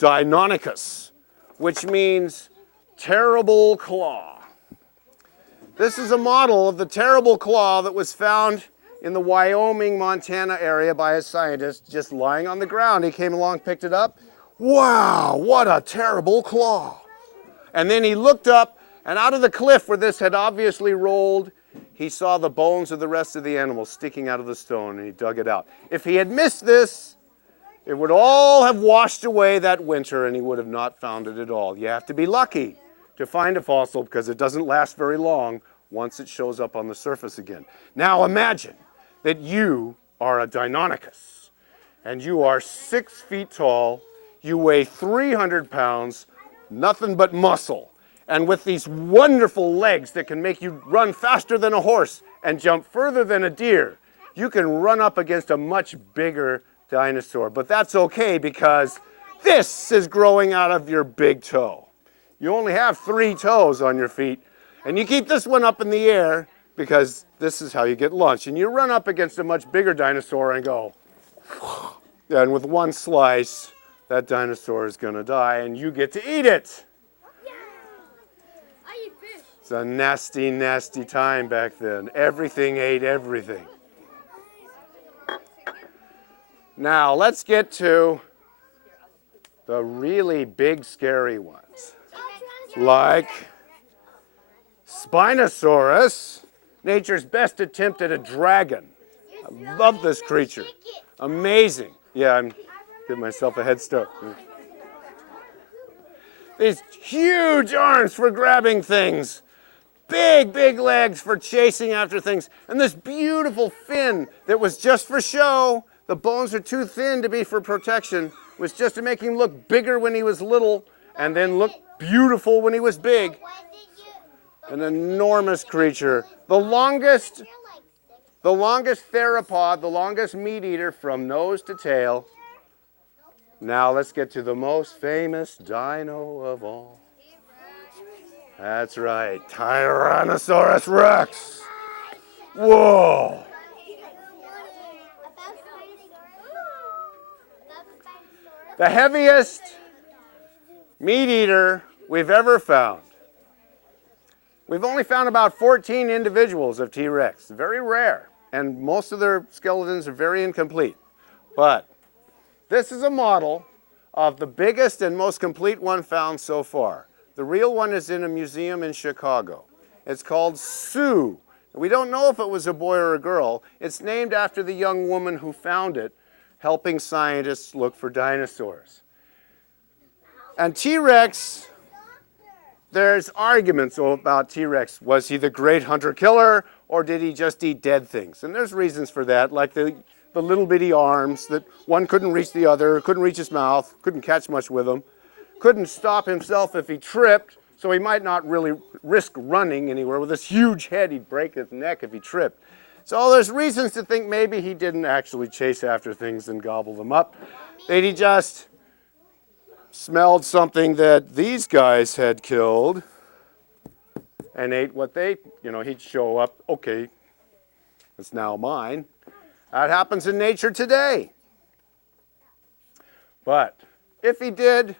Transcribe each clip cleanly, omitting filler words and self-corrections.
Deinonychus, which means terrible claw. This is a model of the terrible claw that was found in the Wyoming, Montana area by a scientist just lying on the ground. He came along, picked it up. Wow, what a terrible claw. And then he looked up, and out of the cliff where this had obviously rolled, he saw the bones of the rest of the animals sticking out of the stone, and he dug it out. If he had missed this, it would all have washed away that winter, and he would have not found it at all. You have to be lucky to find a fossil because it doesn't last very long once it shows up on the surface again. Now imagine that you are a Deinonychus, and you are 6 feet tall, you weigh 300 pounds, nothing but muscle, and with these wonderful legs that can make you run faster than a horse and jump further than a deer, you can run up against a much bigger dinosaur. But that's okay because this is growing out of your big toe. You only have 3 toes on your feet, and you keep this one up in the air because this is how you get lunch. And you run up against a much bigger dinosaur and go, and with one slice, that dinosaur is going to die, and you get to eat it. I eat fish. It's a nasty, nasty time back then. Everything ate everything. Now, let's get to the really big, scary ones, like Spinosaurus, nature's best attempt at a dragon. I love this creature. Amazing. Yeah, I'm giving myself a head start. These huge arms for grabbing things, big, big legs for chasing after things, and this beautiful fin that was just for show. The bones are too thin to be for protection. It was just to make him look bigger when he was little and then look beautiful when he was big. An enormous creature. The longest theropod, the longest meat eater from nose to tail. Now let's get to the most famous dino of all. That's right, Tyrannosaurus Rex. Whoa. The heaviest meat eater we've ever found. We've only found about 14 individuals of T-Rex, very rare, and most of their skeletons are very incomplete. But this is a model of the biggest and most complete one found so far. The real one is in a museum in Chicago. It's called Sue. We don't know if it was a boy or a girl. It's named after the young woman who found it, helping scientists look for dinosaurs. And T-Rex, there's arguments about T-Rex. Was he the great hunter-killer, or did he just eat dead things? And there's reasons for that, like the little bitty arms that one couldn't reach the other, couldn't reach his mouth, couldn't catch much with them, couldn't stop himself if he tripped, so he might not really risk running anywhere. With this huge head, he'd break his neck if he tripped. So there's reasons to think maybe he didn't actually chase after things and gobble them up. That he just smelled something that these guys had killed and ate what they, he'd show up, okay, it's now mine. That happens in nature today. But if he did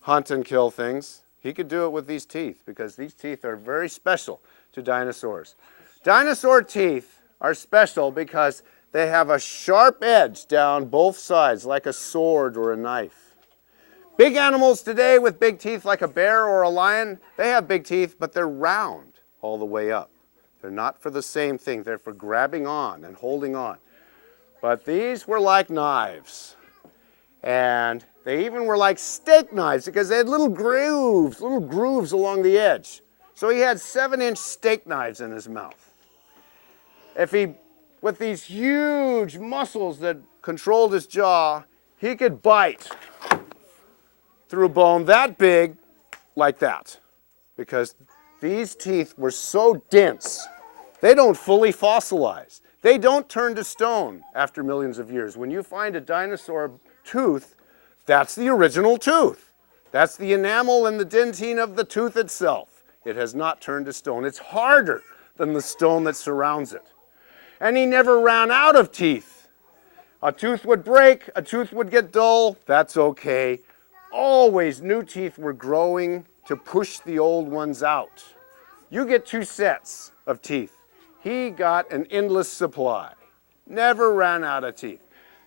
hunt and kill things, he could do it with these teeth because these teeth are very special to dinosaurs. Dinosaur teeth are special because they have a sharp edge down both sides like a sword or a knife. Big animals today with big teeth like a bear or a lion, they have big teeth, but they're round all the way up. They're not for the same thing. They're for grabbing on and holding on. But these were like knives. And they even were like steak knives because they had little grooves along the edge. So he had 7-inch steak knives in his mouth. With these huge muscles that controlled his jaw, he could bite through bone that big like that because these teeth were so dense. They don't fully fossilize. They don't turn to stone after millions of years. When you find a dinosaur tooth, that's the original tooth. That's the enamel and the dentine of the tooth itself. It has not turned to stone. It's harder than the stone that surrounds it. And he never ran out of teeth. A tooth would break, a tooth would get dull, that's okay. always new teeth were growing to push the old ones out. You get 2 sets of teeth. He got an endless supply. Never ran out of teeth.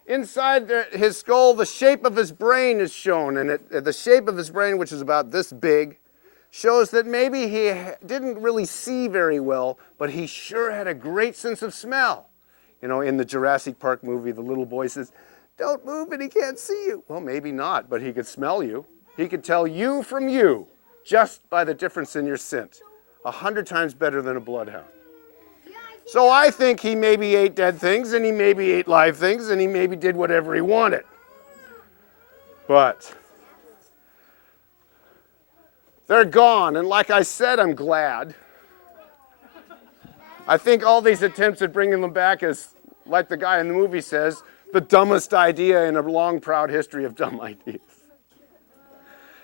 Inside his skull, the shape of his brain is shown, and the shape of his brain, which is about this big, shows that maybe he didn't really see very well, but he sure had a great sense of smell. You know, in the Jurassic Park movie, the little boy says, "Don't move and he can't see you." Well, maybe not, but he could smell you. He could tell you from you just by the difference in your scent. 100 times better than a bloodhound. So I think he maybe ate dead things, and he maybe ate live things, and he maybe did whatever he wanted. But they're gone, and like I said, I'm glad. I think all these attempts at bringing them back is, like the guy in the movie says, the dumbest idea in a long, proud history of dumb ideas.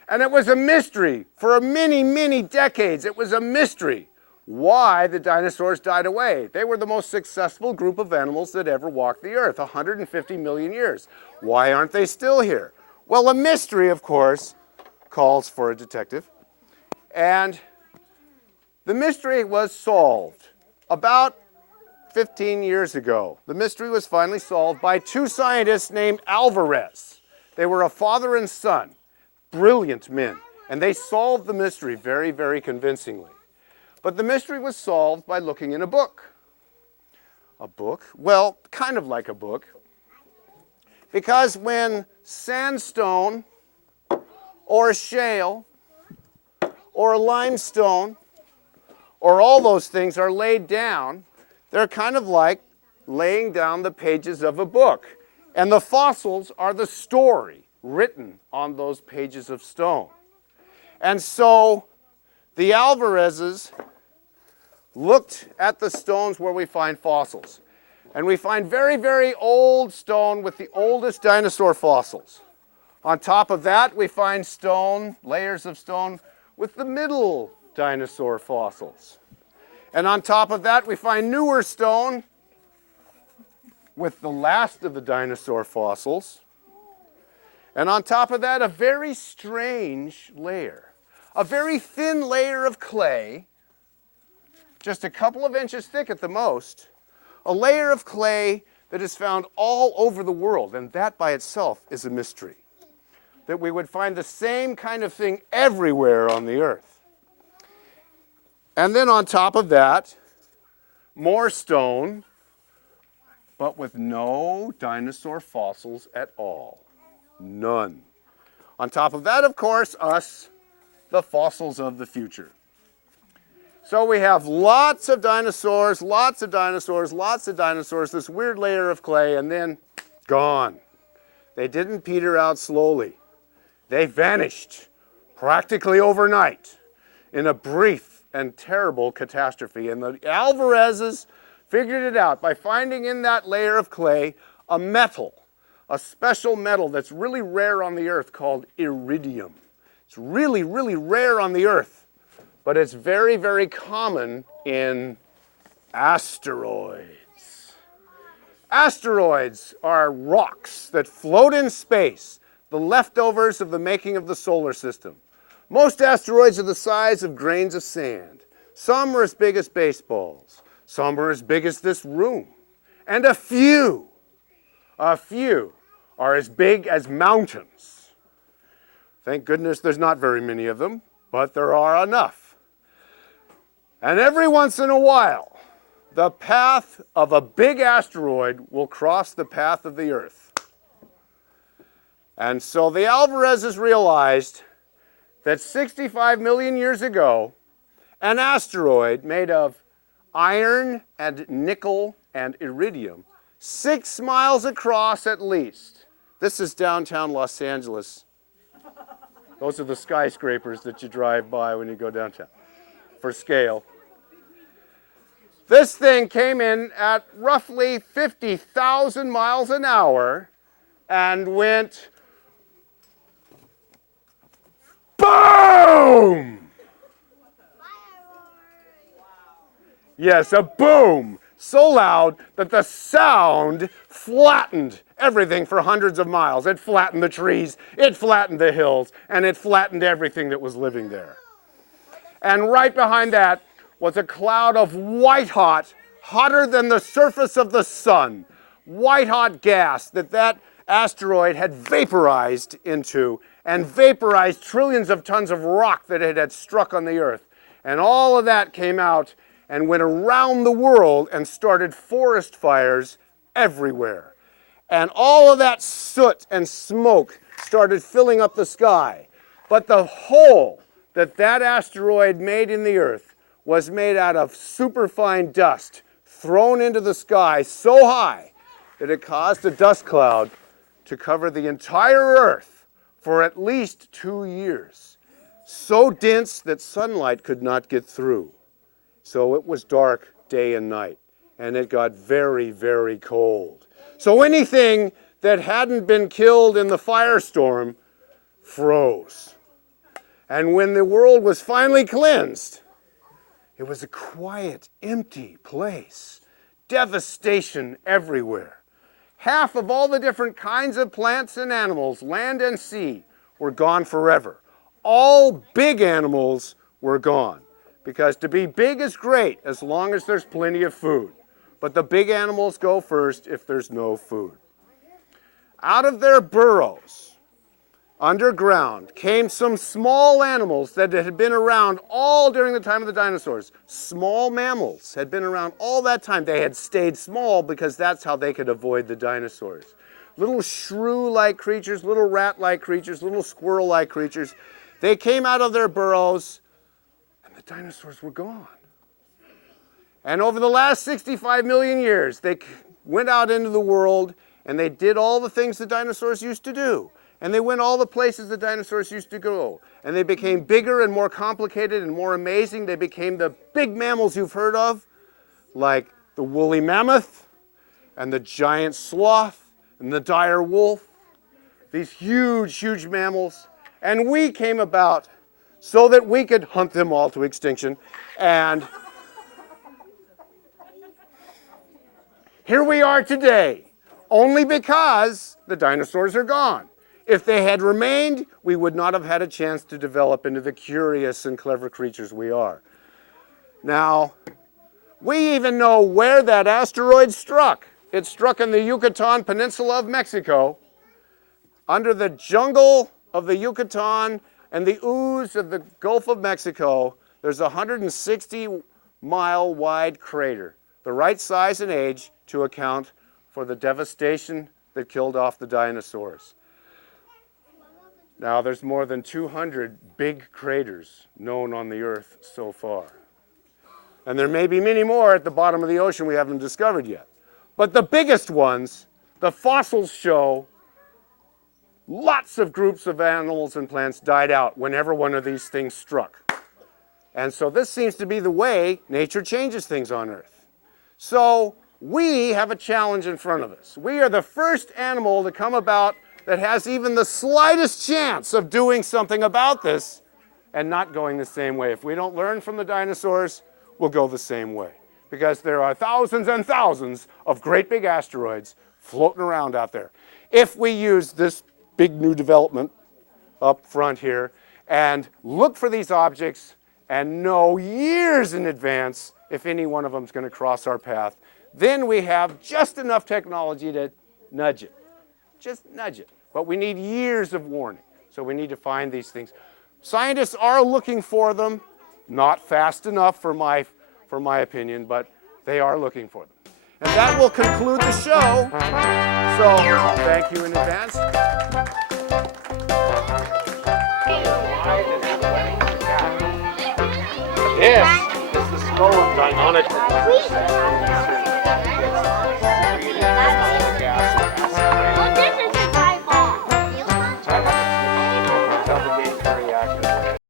And it was a mystery for many, many decades. It was a mystery why the dinosaurs died away. They were the most successful group of animals that ever walked the earth, 150 million years. Why aren't they still here? Well, a mystery, of course, calls for a detective. And the mystery was solved about 15 years ago. The mystery was finally solved by 2 scientists named Alvarez. They were a father and son, brilliant men, and they solved the mystery very, very convincingly. But the mystery was solved by looking in a book. A book? Well, kind of like a book. Because when sandstone or shale or limestone or all those things are laid down, they're kind of like laying down the pages of a book. And the fossils are the story written on those pages of stone. And so the Alvarezes looked at the stones where we find fossils. And we find very, very old stone with the oldest dinosaur fossils. On top of that, we find stone, layers of stone, with the middle dinosaur fossils. And on top of that, we find newer stone with the last of the dinosaur fossils. And on top of that, a very strange layer, a very thin layer of clay, just a couple of inches thick at the most, a layer of clay that is found all over the world, and that by itself is a mystery. That we would find the same kind of thing everywhere on the earth. And then on top of that, more stone, but with no dinosaur fossils at all. None. On top of that, of course, us, the fossils of the future. So we have lots of dinosaurs, lots of dinosaurs, lots of dinosaurs, this weird layer of clay, and then gone. They didn't peter out slowly. They vanished practically overnight in a brief and terrible catastrophe. And the Alvarezes figured it out by finding in that layer of clay a metal, a special metal that's really rare on the earth called iridium. It's really, really rare on the earth, but it's very, very common in asteroids. Asteroids are rocks that float in space, the leftovers of the making of the solar system. Most asteroids are the size of grains of sand. Some are as big as baseballs. Some are as big as this room. And a few are as big as mountains. Thank goodness there's not very many of them, but there are enough. And every once in a while, the path of a big asteroid will cross the path of the Earth. And so the Alvarezes realized that 65 million years ago, an asteroid made of iron and nickel and iridium, 6 miles across at least. This is downtown Los Angeles. Those are the skyscrapers that you drive by when you go downtown, for scale. This thing came in at roughly 50,000 miles an hour and went boom! Yes, a boom. so loud that the sound flattened everything for hundreds of miles. It flattened the trees, it flattened the hills, and it flattened everything that was living there. And right behind that was a cloud of white-hot, hotter than the surface of the sun, white-hot gas that asteroid had vaporized into, and vaporized trillions of tons of rock that it had struck on the Earth. And all of that came out and went around the world and started forest fires everywhere. And all of that soot and smoke started filling up the sky. But the hole that asteroid made in the Earth was made out of superfine dust thrown into the sky so high that it caused a dust cloud to cover the entire Earth for at least 2 years. So dense that sunlight could not get through. So it was dark day and night, and it got very, very cold. So anything that hadn't been killed in the firestorm froze. And when the world was finally cleansed, it was a quiet, empty place. Devastation everywhere. Half of all the different kinds of plants and animals, land and sea, were gone forever. All big animals were gone. Because to be big is great as long as there's plenty of food. But the big animals go first if there's no food. Out of their burrows, underground, came some small animals that had been around all during the time of the dinosaurs. Small mammals had been around all that time. They had stayed small because that's how they could avoid the dinosaurs. Little shrew-like creatures, little rat-like creatures, little squirrel-like creatures. They came out of their burrows, and the dinosaurs were gone. And over the last 65 million years, they went out into the world, and they did all the things the dinosaurs used to do. And they went all the places the dinosaurs used to go. And they became bigger and more complicated and more amazing. They became the big mammals you've heard of, like the woolly mammoth and the giant sloth and the dire wolf. These huge, huge mammals. And we came about so that we could hunt them all to extinction. And here we are today, only because the dinosaurs are gone. If they had remained, we would not have had a chance to develop into the curious and clever creatures we are. Now, we even know where that asteroid struck. It struck in the Yucatan Peninsula of Mexico, under the jungle of the Yucatan and the ooze of the Gulf of Mexico. There's a 160-mile wide crater, the right size and age to account for the devastation that killed off the dinosaurs. Now, there's more than 200 big craters known on the Earth so far. And there may be many more at the bottom of the ocean we haven't discovered yet. But the biggest ones, the fossils show lots of groups of animals and plants died out whenever one of these things struck. And so this seems to be the way nature changes things on Earth. So we have a challenge in front of us. We are the first animal to come about that has even the slightest chance of doing something about this and not going the same way. If we don't learn from the dinosaurs, we'll go the same way. Because there are thousands and thousands of great big asteroids floating around out there. If we use this big new development up front here and look for these objects and know years in advance if any one of them is going to cross our path, then we have just enough technology to nudge it. Just nudge it. But we need years of warning. So we need to find these things. Scientists are looking for them, not fast enough for my opinion, but they are looking for them. And that will conclude the show. So thank you in advance. This is the skull of Deinonychus.